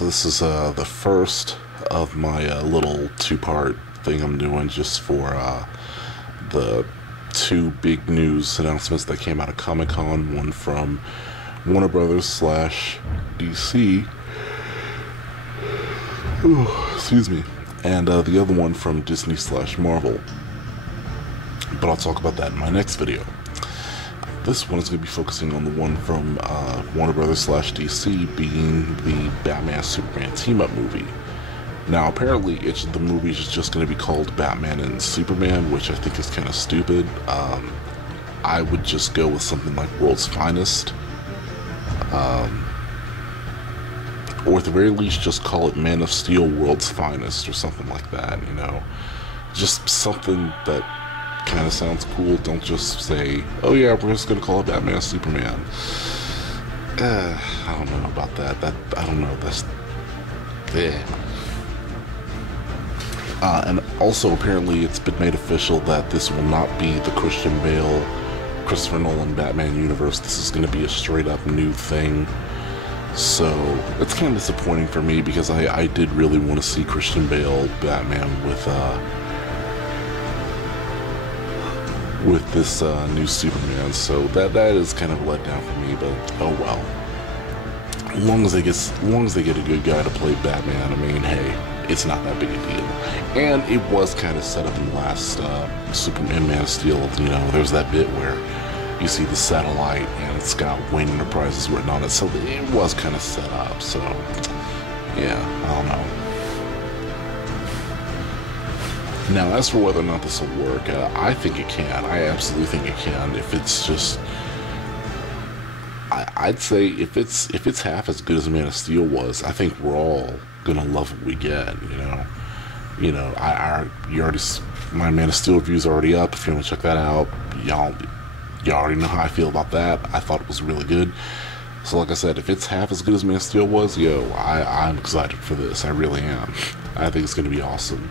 so this is the first of my little two-part thing I'm doing just for the two big news announcements that came out of Comic-Con. One from Warner Brothers slash DC, excuse me, and the other one from Disney slash Marvel. But I'll talk about that in my next video. This one is going to be focusing on the one from Warner Brothers slash DC, being the Batman Superman team-up movie. Now, apparently, the movie is just going to be called Batman and Superman, which I think is kind of stupid. I would just go with something like World's Finest. Or at the very least, just call it Man of Steel World's Finest, or something like that, you know? Just something that kind of sounds cool. Don't just say, oh yeah, we're just gonna call it Batman and Superman. I don't know about that. I don't know, that's and also apparently it's been made official that this will not be the Christian Bale, Christopher Nolan Batman universe. This is gonna be a straight up new thing. So it's kind of disappointing for me, because I did really want to see Christian Bale Batman with this new Superman, so that is kind of a letdown for me. But oh well. As long as they get a good guy to play Batman, I mean, hey, it's not that big a deal. And it was kind of set up in the last Superman Man of Steel. You know, there's that bit where you see the satellite and it's got Wayne Enterprises written on it, so it was kind of set up. So yeah, I don't know. Now, as for whether or not this will work, I think it can. I absolutely think it can. If it's just, I'd say if it's half as good as Man of Steel was, I think we're all gonna love what we get. You know, my Man of Steel review is already up. If you want to check that out, y'all already know how I feel about that. I thought it was really good. So, like I said, if it's half as good as Man of Steel was, I'm excited for this. I really am. I think it's gonna be awesome.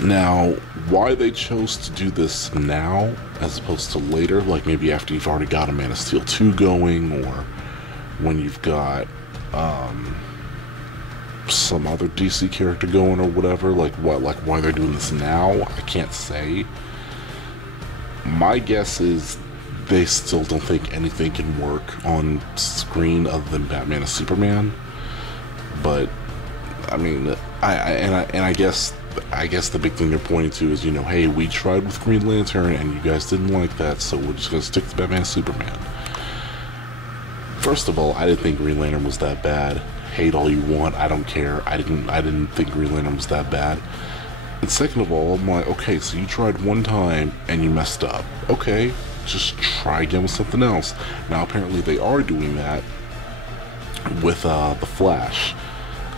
Now, why they chose to do this now as opposed to later, like maybe after you've already got a Man of Steel 2 going, or when you've got some other DC character going, or whatever, like why they're doing this now, I can't say. My guess is they still don't think anything can work on screen other than Batman and Superman. But I mean, I guess the big thing they're pointing to is, you know, hey, we tried with Green Lantern and you guys didn't like that, so we're just gonna stick to Batman and Superman. First of all, I didn't think Green Lantern was that bad. Hate all you want, I don't care. I didn't think Green Lantern was that bad. And second of all, I'm like, okay, so you tried one time and you messed up. Okay, just try again with something else. Now apparently they are doing that with the Flash.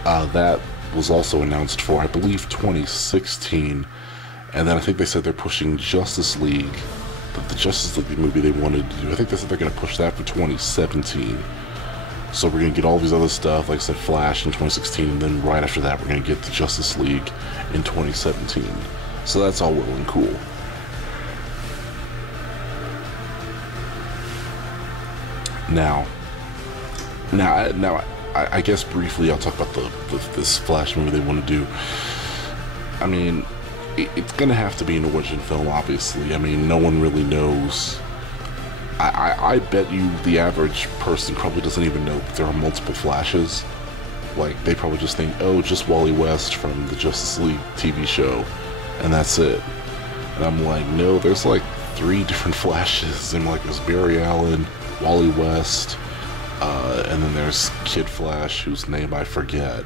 That was also announced for, I believe, 2016, and then I think they said they're pushing Justice League, the Justice League movie they wanted to do. I think they said they're going to push that for 2017. So we're going to get all these other stuff, like I said, Flash in 2016, and then right after that we're going to get the Justice League in 2017. So that's all well and cool. Now, I guess briefly I'll talk about this Flash movie they want to do. I mean, it's going to have to be an origin film, obviously. I mean, no one really knows. I bet you the average person probably doesn't even know that there are multiple Flashes. Like, they probably just think, oh, just Wally West from the Justice League TV show, and that's it. And I'm like, no, there's like 3 different Flashes, and like there's Barry Allen, Wally West, and then there's Kid Flash, whose name I forget.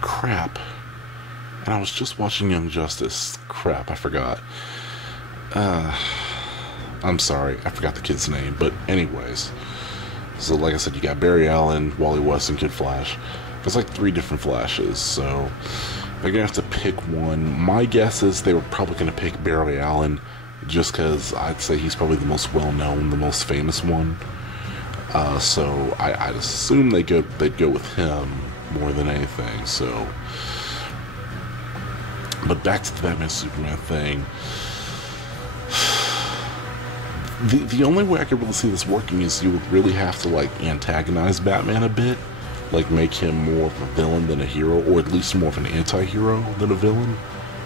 Crap. And I was just watching Young Justice. Crap, I forgot. I'm sorry, I forgot the kid's name. But anyways, so like I said, you got Barry Allen, Wally West, and Kid Flash. There's like 3 different Flashes, so they're gonna have to pick one. My guess is they were probably gonna pick Barry Allen, just because I'd say he's probably the most well-known, the most famous one. So I'd assume they'd go with him more than anything. So, but back to the Batman Superman thing. The only way I could really see this working is you would really have to like antagonize Batman a bit, like make him more of a villain than a hero, or at least more of an anti-hero than a villain,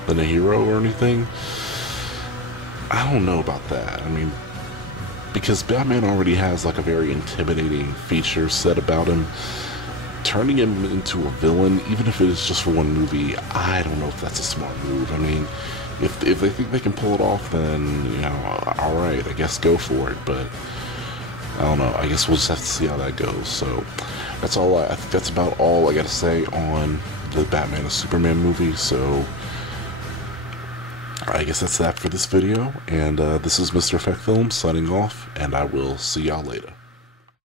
than a hero or anything. I don't know about that. I mean, because Batman already has like a very intimidating feature set about him. Turning him into a villain, even if it is just for one movie, I don't know if that's a smart move. I mean, if they think they can pull it off, then, you know, alright, I guess go for it, but I don't know, I guess we'll just have to see how that goes. So, that's all, I think that's about all I gotta say on the Batman and Superman movie, so I guess that's that for this video, and this is Mr. Effect Film signing off, and I will see y'all later.